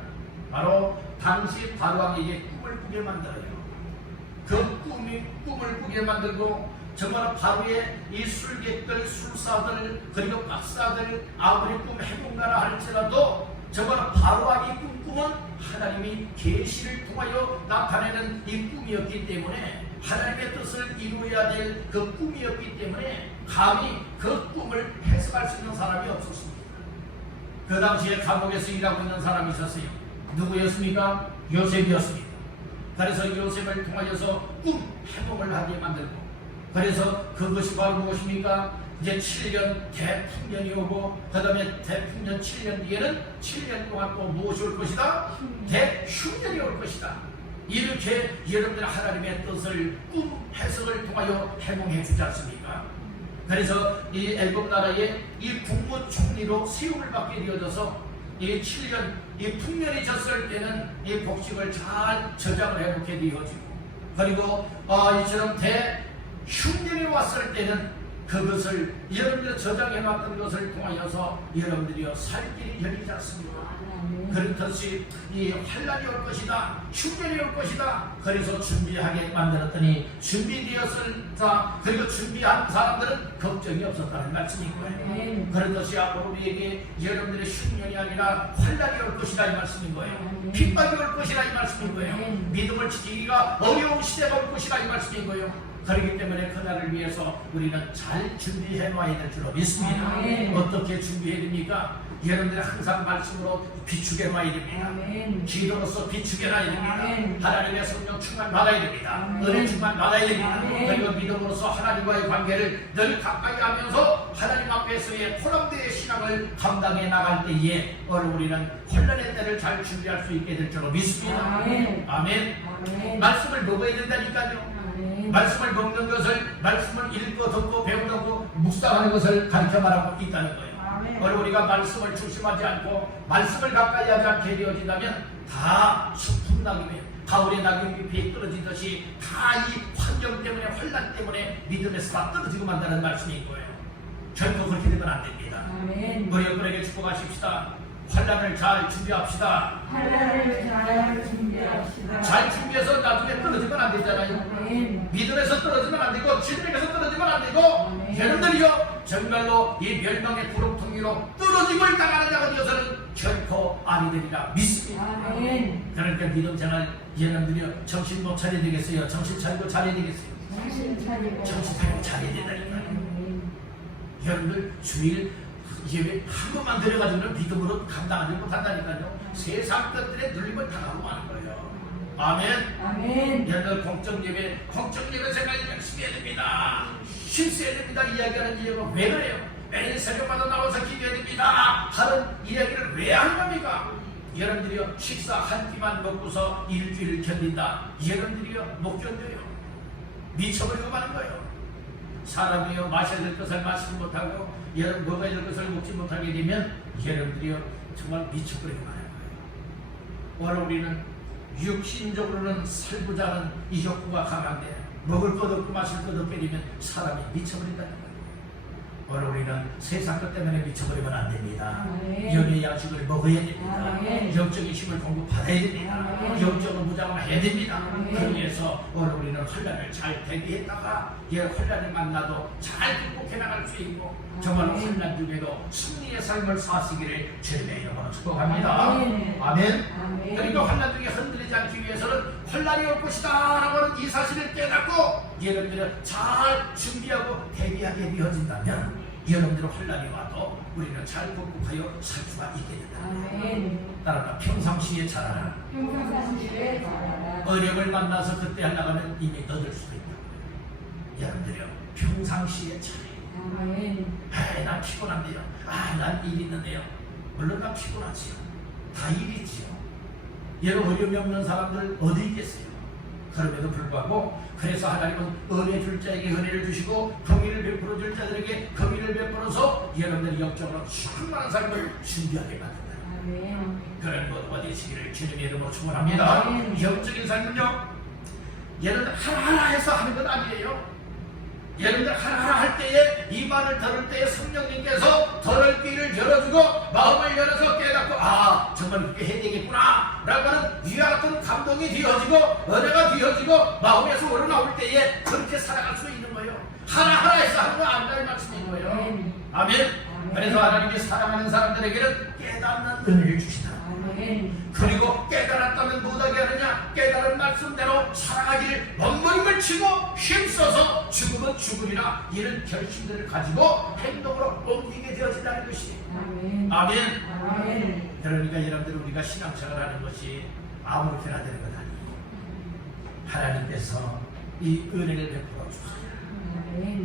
바로 당시 바로왕에게 꿈을 꾸게 만들어요. 그 꿈을 꾸게 만들고 정말 바로의 이 술객들, 술사들, 그리고 박사들 아무리 꿈 해본가라 할지라도 정말 바로왕이 꿈꾸면 하나님이 계시를 통하여 나타내는 이 꿈이었기 때문에 하나님의 뜻을 이루어야 될 그 꿈이었기 때문에 감히 그 꿈을 해석할 수 있는 사람이 없었습니다. 그 당시에 감옥에서 일하고 있는 사람이 있었어요. 누구였습니까? 요셉이었습니다. 그래서 요셉을 통하여서 꿈 해몽을 하게 만들고 그래서 그것이 바로 무엇입니까? 이제 7년 대풍년이 오고 그 다음에 대풍년 7년 뒤에는 7년 동안 또 무엇이 올 것이다? 대흉년이 올 것이다. 이렇게 여러분들 하나님의 뜻을 꿈 해석을 통하여 해몽해 주지 않습니까? 그래서 이 애굽 나라의 이 국무총리로 세움을 받게 되어져서 이 7년 이 풍년이 졌을 때는 이 곡식을 잘 저장을 해놓게 되어지고 그리고 이처럼 대흉년이 왔을 때는 그것을 여러분들이 저장해놨던 것을 통하여서 여러분들이 살 길이 열리지 않습니다. 그렇듯이 이 환란이 올 것이다, 흉년이 올 것이다. 그래서 준비하게 만들었더니 준비되었을까, 그리고 준비한 사람들은 걱정이 없었다는 말씀인 거예요. 그렇듯이 앞으로 우리에게 여러분들의 흉년이 아니라 환란이 올 것이다 이 말씀인 거예요. 핍박이 올 것이다 이 말씀인 거예요. 믿음을 지키기가 어려운 시대가 올 것이다 이 말씀인 거예요. 그렇기 때문에 그날을 위해서 우리는 잘 준비해 놔야 될 줄로 믿습니다. 어떻게 준비해야 됩니까? 여러분들이 항상 말씀으로 비추게 놔야 됩니다. 기도로서 비추게 놔야 됩니다. 하나님의 성령 충만 받아야 됩니다. 은혜 충만 받아야 됩니다. 그리고 믿음으로서 하나님과의 관계를 늘 가까이 하면서 하나님 앞에서의 포럼대의 신앙을 감당해 나갈 때에 우리는 혼란의 때를 잘 준비할 수 있게 될 줄로 믿습니다. 아멘. 말씀을 먹어야 된다니까요. 말씀을 먹는 것을, 말씀을 읽고 듣고 배우고 묵상하는 것을 가르쳐 말하고 있다는 거예요. 우리가 말씀을 중심하지 않고 말씀을 가까이 하지 않게 되어진다면 다 수풍 낙엽에 가을의 낙엽이 비에 떨어지듯이 다 이 환경 때문에, 환란 때문에 믿음에서 다 떨어지고 만다는 말씀인 거예요. 결코 그렇게 되면 안 됩니다. 우리 여러분에게 축복하십시다. 환란을 잘 준비합시다. 잘 준비해서 나중에 떨어지면 안 되잖아요. 믿음에서 떨어지면 안 되고, 진리에서 떨어지면 안 되고, 여러분들이요 정말로 이 멸망의 구렁텅이로 떨어지고 있다가는 자가 되어서는 결코 아니 되리라 믿습니다. 그러니까 믿음 생활 여러분들이요 정신 못 차려야 되겠어요. 정신 차리고 잘해야 되겠어요. 정신 차리고 잘해야 된다니까요. 여러분들 주일 예배 한 번만 들어가지고는 믿음으로 감당하지 못한다니까요. 세상 것들에 눌림을 당하고 마는 거예요. 아멘. 여러분 공적 예배 생활 열심히 해야 됩니다. 힘써야 됩니다. 이야기하는 이유가 왜 그래요? 매일 새벽마다 나와서 기도해야 됩니다 하는 이야기를 왜 하는 겁니까? 여러분들이요 식사 한 끼만 먹고서 일주일을 견딘다. 여러분들이요 못 견뎌요. 미쳐버리고 마는 거예요. 사람이요 마셔야 될 것을 마시지 못하고 여러분 먹어야 될 것을 먹지 못하게 되면 여러분들이요 정말 미쳐버리고 마는 거예요. 우리는 육신적으로는 살고자 하는 이 욕구가 강한데 먹을 것 없고 마실 것 없게 되면 사람이 미쳐버린다는 거예요. 우리는 세상 것 때문에 미쳐버리면 안 됩니다. 영의 양식을 먹어야 됩니다. 영적인 힘을 공급받아야 됩니다. 영적으로 무장을 해야 됩니다. 그러기 위해서 우리는 혼란을 잘 대비했다가 혼란을 만나도 잘 극복해 나갈 수 있고 정말로 혼란 중에도 승리의 삶을 사시기를 주님의 이름으로 축복합니다. 아멘. 그러니까 혼란 중에 흔들리지 않기 위해서는 혼란이 올 것이다 라고 하는 이 사실을 깨닫고 여러분들은 잘 준비하고 대비하게 되어진다면 여러분들은 혼란이 와도 우리는 잘 극복하여 살 수가 있게 된다. 따라서 평상시에 잘하라. 어려움을 만나서 그때 하려면 이미 얻을 수도 있다. 여러분들이요 평상시에 잘해. 난 피곤한데요. 난 일이 있는데요. 물론 난 피곤하지요. 다 일이지요. 여러분 어려움이 없는 사람들 어디 있겠어요? 그럼에도 불구하고 그래서 하나님은 은혜 줄 자에게 은혜를 주시고 긍휼을 베풀어 줄 자들에게 긍휼을 베풀어서 여러분들이 영적으로 충만한 삶을 준비하게 만든다. 그런 것과 되시기를 주님의 이름으로 축원합니다. 영적인 삶은요 여러분들 하나하나 해서 하는 건 아니에요. 여러분들 하나하나 할 때에 이 말을 들을 때에 성령님께서 더럴 길을 열어주고 마음을 열어서 깨닫고 정말 그렇게 해야 되겠구나 라고 하는 위와 같은 감동이 되어지고 은혜가 되어지고 마음에서 우러나올 때에 그렇게 살아갈 수 있는 거예요. 하나하나 해서 하는 거 아니라는 말씀인 거예요. 아멘. 그래서 하나님이 사랑하는 사람들에게는 깨닫는 은혜를 주시다. 그리고 깨달았다면 못하게 하느냐? 깨달은 말씀대로 살아가기를 몸부림을 치고 힘써서 죽으면 죽으리라 이런 결심들을 가지고 행동으로 옮기게 되어진다는 것이 아멘. 그러니까 여러분들 우리가 신앙생활을 하는 것이 아무렇게나 되는 것 아니에요. 하나님께서 이 은혜를 베풀어 주셔야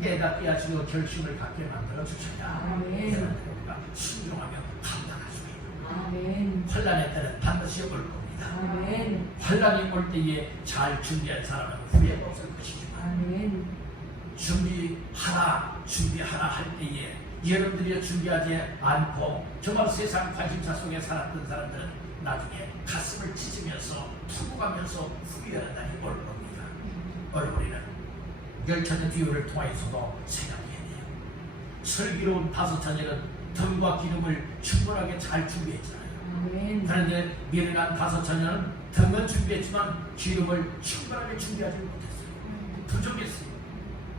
깨닫게 하시고 결심을 갖게 만들어 주셔야 여러분들 우리가 순종하며 감당할 수 있는 혼란의 때는 반드시 올 겁니다. 혼란이 올 때에 잘 준비한 사람은 후회가 없을 것이지만 준비하라 할 때에 여러분들이 준비하지 않고 정말 세상 관심사 속에 살았던 사람들은 나중에 가슴을 찢으면서 투구하면서 후회하는 날이 올 겁니다. 우리는 열차의 비유를 통해서도 생각해야 돼요. 슬기로운 다섯 자녀는 등과 기름을 충분하게 잘 준비했잖아요. 아멘. 그런데 미련한 다섯 자녀는 등은 준비했지만 기름을 충분하게 준비하지 못했어요. 부족했어요.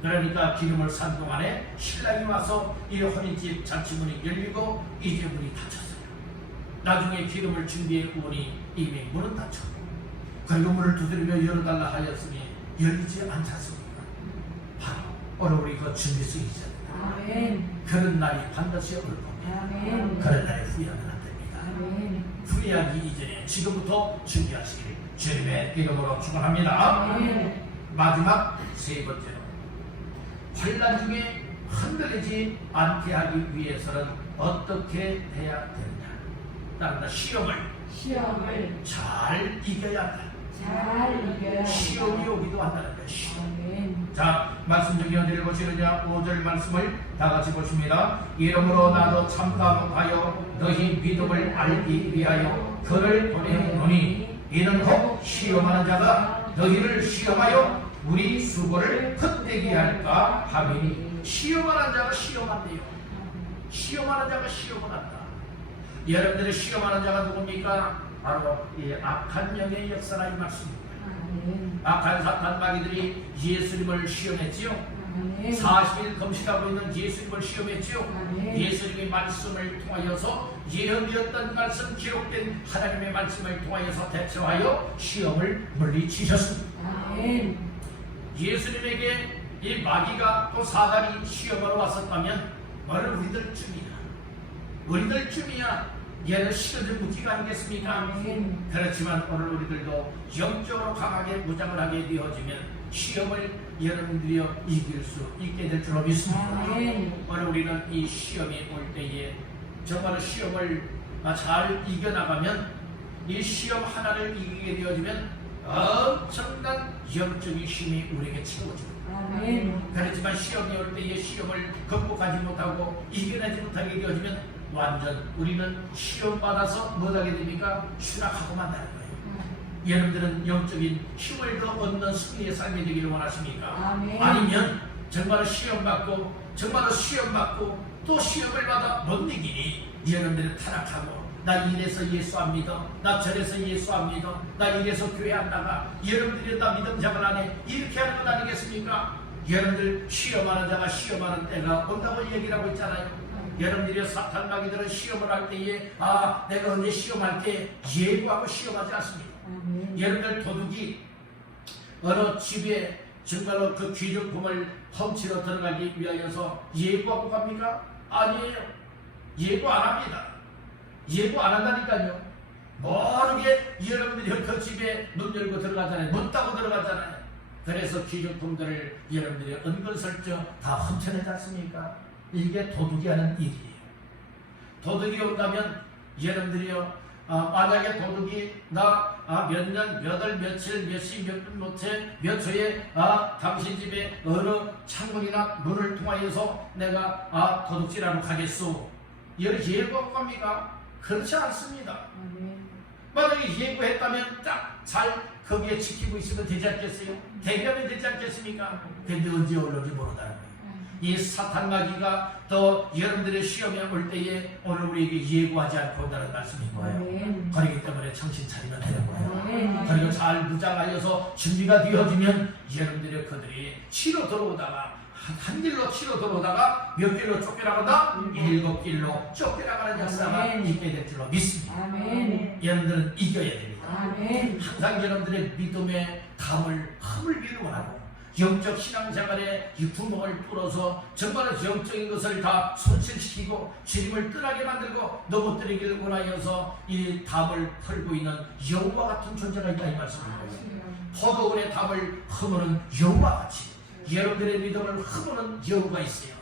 그러니까 기름을 산 동안에 신랑이 와서 이 혼인집 잔치문이 열리고 이제 문이 닫혔어요. 나중에 기름을 준비해 오니 이미 문은 닫혔고, 그리고 문을 두드리며 열어달라 하였으니 열리지 않았습니다. 바로 오늘 우리 그 준비성이잖아요. 아멘. 그런 날이 반드시 올 겁니다. 아멘. 그런 날에 후회하면 안 됩니다. 아멘. 후회하기 이전에 지금부터 준비하시길 주님의 이름으로 축원합니다. 아멘. 마지막 세 번째로, 환난 중에 흔들리지 않게 하기 위해서는 어떻게 해야 되느냐? 따라 시험을 잘 이겨야 한다. 잘 이겨야 시험이 오기도 한다는 것이. 아멘. 자, 말씀 중에 어디를 보시느냐? 5절 말씀을 다 같이 보십니다. 이러므로 나도 참담하여 너희 믿음을 알기 위하여 그를 보내오노니 이는 혹 시험하는 자가 너희를 시험하여 우리 수고를 헛되게 할까 하미니. 시험하는 자가 시험한대요. 시험하는 자가 시험을 한다. 여러분들의 시험하는 자가 누굽니까? 바로 이 악한 영의 역사라 이 말씀입니다. 아멘. 악한 사탄 마귀들이 예수님을 시험했지요. 아멘. 40일 금식하고 있는 예수님을 시험했지요. 아멘. 예수님의 말씀을 통하여서 예언되었던 말씀, 기록된 하나님의 말씀을 통하여서 대처하여 시험을 물리치셨습니다. 아멘. 예수님에게 이 마귀가 또 사단이 시험하러 왔었다면 바로 우리들쯤이야 얘는 시험을 묻기가 아니겠습니까? 아멘. 그렇지만 오늘 우리들도 영적으로 강하게 무장을 하게 되어지면 시험을 여러분들이 이길 수 있게 될 줄로 믿습니다. 아멘. 오늘 우리는 이 시험이 올 때에 정말 시험을 잘 이겨나가면, 이 시험 하나를 이기게 되어지면 엄청난 영적인 힘이 우리에게 채워집니다. 아멘. 그렇지만 시험이 올 때에 시험을 극복하지 못하고 이겨내지 못하게 되어지면 완전 우리는 시험 받아서 뭐하게 됩니까? 추락하고 만나는 거예요. 여러분들은 영적인 힘을 더 얻는 승리의 삶이 되기를 원하십니까? 아멘. 아니면 정말로 시험받고 또 시험을 받아 못 이기니 여러분들은 타락하고, 나 이래서 예수 안 믿어, 나 저래서 예수 안 믿어, 나 이래서 교회 안 나가, 여러분들이 나 믿음 생활 안 해, 이렇게 하는 건 아니겠습니까? 여러분들 시험하는 자가 시험하는 때가 온다고 얘기를 하고 있잖아요. 여러분들이 사탄 마귀들은 시험을 할 때에 내가 언제 시험할게 예고하고 시험하지 않습니다. 아멘. 여러분들 도둑이 어느 집에 정말로 그 귀중품을 훔치러 들어가기 위하여서 예고하고 갑니까? 아니에요. 예고 안 합니다. 예고 안 한다니까요. 모르게 여러분들이 그 집에 문 열고 들어가잖아요. 문 따고 들어가잖아요. 그래서 귀중품들을 여러분들이 은근슬쩍 다 훔쳐내지 않습니까? 이게 도둑이 하는 일이에요. 도둑이 온다면 여러분들이요, 만약에 도둑이 나 몇 년, 몇 월, 며칠, 몇 시, 몇 분, 몇 초에 당신 집에 어느 창문이나 문을 통하여서 내가 도둑질하러 가겠소, 이걸 예고하고 갑니까? 그렇지 않습니다. 아멘. 만약에 예고했다면 딱 잘 거기에 지키고 있으면 되지 않겠어요? 대비하면 되지 않겠습니까? 근데 언제 올는지 모른다는 거예요. 이 사탄 마귀가 또 여러분들의 시험에 올 때에 오늘 우리에게 예고하지 않고 온다는 말씀인 거예요. 아멘. 그렇기 때문에 정신 차리면 되는 거예요. 아멘. 그리고 잘 무장하여서 준비가 되어지면 여러분들의 그들이 치러 들어오다가 한 길로 치러 들어오다가 몇 길로 쫓겨나간다? 7길로 쫓겨나가는 역사가 아멘. 있게 될 줄로 믿습니다. 아멘. 여러분들은 이겨야 됩니다. 아멘. 항상 여러분들의 믿음의 흠을 비루하고 영적 신앙생활에 이 구멍을 뚫어서 정말 영적인 것을 다 손실시키고 주님을 떠나게 만들고 넘어뜨리기를 원하여서 이 담을 털고 있는 여우와 같은 존재가 있다 이 말씀입니다. 포도원의 담을 허무는 여우와 같이 여러분들의 믿음을 허무는 여우가 있어요.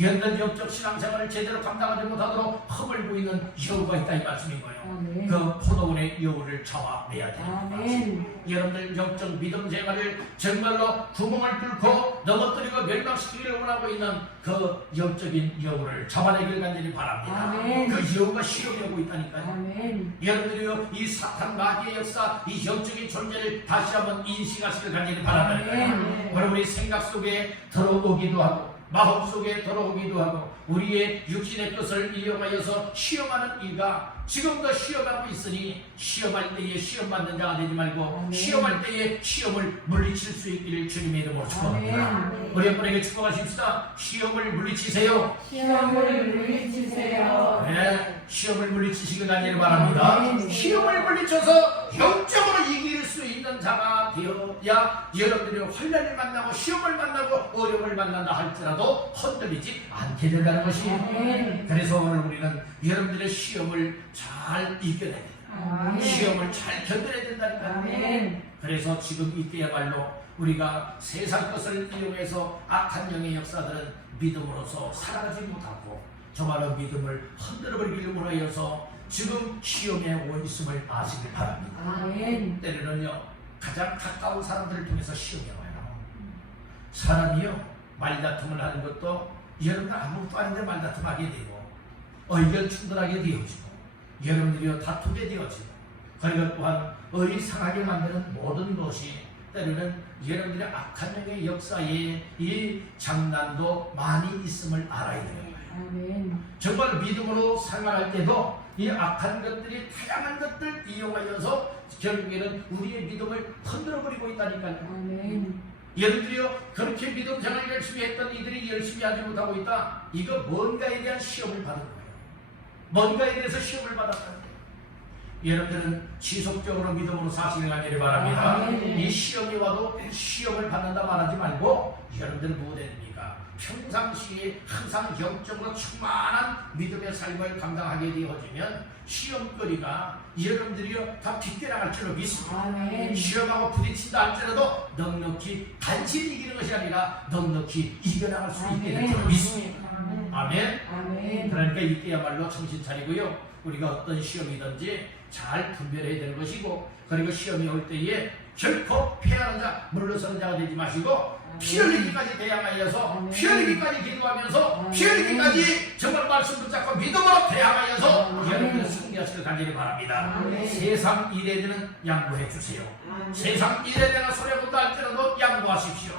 여러분들 영적 신앙생활을 제대로 감당하지 못하도록 허물고 있는 여우가 있다 이 말씀인 거예요. 아멘. 그 포도원의 여우를 잡아내야 돼요. 아멘. 여러분들 영적 믿음 생활을 정말로 구멍을 뚫고 넘어뜨리고 멸망시키기를 원하고 있는 그 영적인 여우를 잡아내길 간절히 바랍니다. 아멘. 그 여우가 시험이 오고 있다니까요. 아멘. 여러분들이 이 사탄 마귀의 역사, 이 영적인 존재를 다시 한번 인식하시길 간절히 바랍니다. 아멘. 오늘 우리 생각 속에 들어오기도 하고 마음속에 들어오기도 하고 우리의 육신의 것을 이용하여서 시험하는 이가 지금도 시험하고 있으니 시험할 때에 시험 받는 자가 되지 말고 아멘. 시험할 때에 시험을 물리칠 수 있기를 주님의 이름으로 축복합니다. 아멘. 우리 한번에게 축복하십시다. 시험을 물리치세요. 시험을 물리치세요. 네, 시험을 물리치시길 간절히 바랍니다. 아멘. 시험을 물리쳐서 영적으로 이길 수 있는 자가 되어야 여러분들이 환난을 만나고 시험을 만나고 어려움을 만난다 할지라도 흔들리지 않게 된다는 것이. 아멘. 그래서 오늘 우리는 여러분들의 시험을 잘 이겨내야 된다. 아멘. 시험을 잘 견뎌내야 된다니까. 아멘. 그래서 지금 이때야말로 우리가 세상 것을 이용해서 악한 영의 역사들은 믿음으로서 살아가지 못하고 정말로 믿음을 흔들어버리기를 원하여서 지금 시험에 오 있음을 아시길 바랍니다. 아멘. 때로는요 가장 가까운 사람들을 통해서 시험이 와요. 사람이요 말다툼을 하는 것도 여러분 아무것도 아닌데 말다툼하게 되고 의견 충돌하게 되어지고 여러분들이요 다투게 되어지고 그리고 또한 의상하게 만드는 모든 것이 때로는 여러분들의 악한 영의 역사에 이 장난도 많이 있음을 알아야 돼요. 아멘. 정말 믿음으로 생활할 때도 이 악한 것들이 다양한 것들 이용하여서 결국에는 우리의 믿음을 흔들어버리고 있다니까요. 아멘. 여러분들이요 그렇게 믿음 생활 열심히 했던 이들이 열심히 하지 못하고 있다. 이거 뭔가에 대한 시험을 받은 거예요. 뭔가에 대해서 시험을 받았다는 거예요. 여러분들은 지속적으로 믿음으로 사시길 간절히 바랍니다. 아멘. 이 시험이 와도 시험을 받는다 말하지 말고 여러분들은 무엇 됩니까? 평상시에 항상 영적으로 충만한 믿음의 삶을 감당하게 되어지면 시험거리가 여러분들이요 다 빗겨나갈 줄로 믿습니다. 아멘. 시험하고 부딪힌다 할지라도 넉넉히 단순히 이기는 것이 아니라 넉넉히 이겨나갈 수 있게 될 줄로 믿습니다. 아멘. 아멘. 그러니까 이때야말로 정신 차리고요 우리가 어떤 시험이든지 잘 분별해야 되는 것이고 그리고 시험이 올 때에 결코 패하는 자 물러서는 자가 되지 마시고 피 흘리기까지 대항하여서 아멘. 피 흘리기까지 기도하면서 아멘. 피 흘리기까지 정말 말씀 붙잡고 믿음으로 대항하여서 아멘. 여러분들 승리하시길 간절히 바랍니다. 아멘. 세상 일에 대는 양보해 주세요. 세상 일에 대한 손해본다 할지라도 양보하십시오.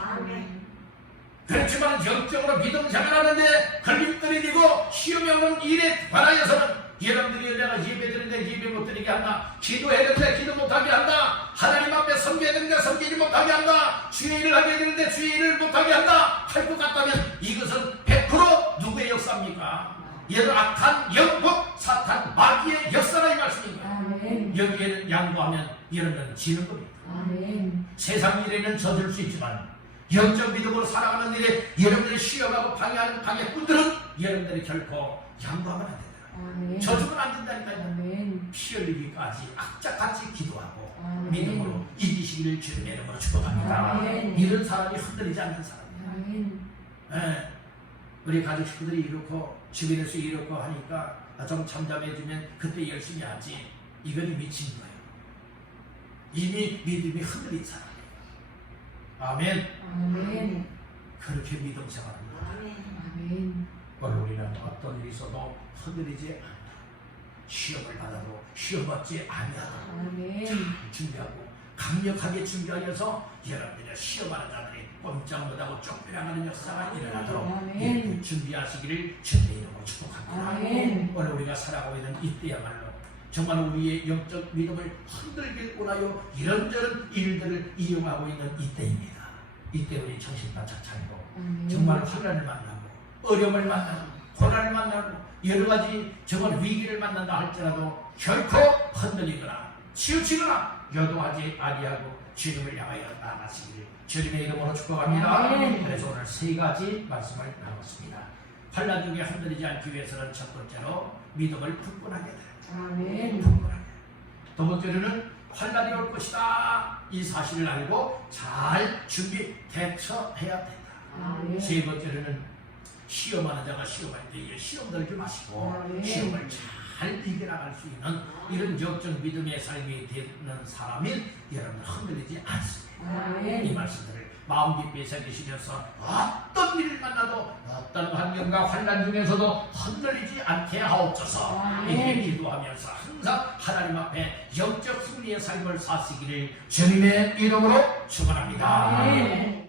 그렇지만 영적으로 믿음 생활하는데 걸림돌이 되고 시험이 오는 일에 관하여서는 여러분들이 내가 예배드리는데 예배 못 드리게 한다. 기도해야 되는데 기도 못하게 한다. 하나님 앞에 섬겨야 되는데 섬기지 못하게 한다. 주의 일을 하게 되는데 주의 일을 못하게 한다. 할 것 같다면 이것은 100% 누구의 역사입니까? 여러 악한 영국 사탄 마귀의 역사라 이 말씀입니다. 아멘. 여기에는 양보하면 여러분은 지는 겁니다. 아멘. 세상 일에는 져줄 수 있지만 영적 믿음으로 살아가는 일에 여러분들이 시험하고 방해하는 방해꾼들은 여러분들이 결코 양보하면 안 된다. 아멘. 져주면 안 된다니까요. 아멘. 피 흘리기까지 악착같이 기도하고 아멘. 믿음으로 이기시기를 주님의 이름으로 축복합니다. 아멘. 이런 사람이 흔들리지 않는 사람이에요. 아멘. 네. 우리 가족 식구들이 이렇고 주변에서 이렇고 하니까 좀 잠잠해지면 그때 열심히 하지. 이건 미친 거예요. 이미 믿음이 흔들린 사람이에요. 아멘. 아멘. 그렇게 믿음 생활합니다. 아멘. 오늘 우리는 어떤 일이 있어도 흔들리지 않는다. 시험을 받아도 시험 받지 아니하다. 아멘. 잘 준비하고 강력하게 준비하여서 여러분들의 시험하는 자들이 꼼짝 못하고 쫓겨나가는 역사가 일어나도록 아멘. 이렇게 준비하시기를 주님의 이름으로 축복합니다. 아멘. 오늘 우리가 살아가고 있는 이때야말로 정말 우리의 영적 믿음을 흔들길 원하여 이런저런 일들을 이용하고 있는 이때입니다. 이때 우리 정신 바짝 차리고 아멘. 정말 환난을 만나고 어려움을 만나고 고난을 만나고 여러 가지 정말 위기를 만난다 할지라도 결코 흔들리거나 치우치거나 여도하지 아니하고 주님을 향하여 나아가시기를 주님의 이름으로 축복합니다. 아멘. 그래서 오늘 세 가지 말씀을 나눴습니다. 환난 중에 흔들리지 않기 위해서는 첫 번째로 믿음을 굳건하게 돼요. 아멘. 굳건하게. 두 번째로는 환난이 올 것이다. 이 사실을 알고 잘 준비 대처해야 된다. 아멘. 세 번째로는 시험하는 자가 시험할 때에 시험 들지 마시고 아멘. 시험을 잘 이겨나갈 수 있는 이런 역적 믿음의 삶이 되는 사람이 여러분 흔들리지 않습니다. 아멘. 이 말씀들을 마음 깊이 새기시면서 어떤 일을 만나도 어떤 환경과 환난 중에서도 흔들리지 않게 하옵소서. 아멘. 이렇게 기도하면서 항상 하나님 앞에 영적 승리의 삶을 사시기를 주님의 이름으로 축원합니다. 아멘.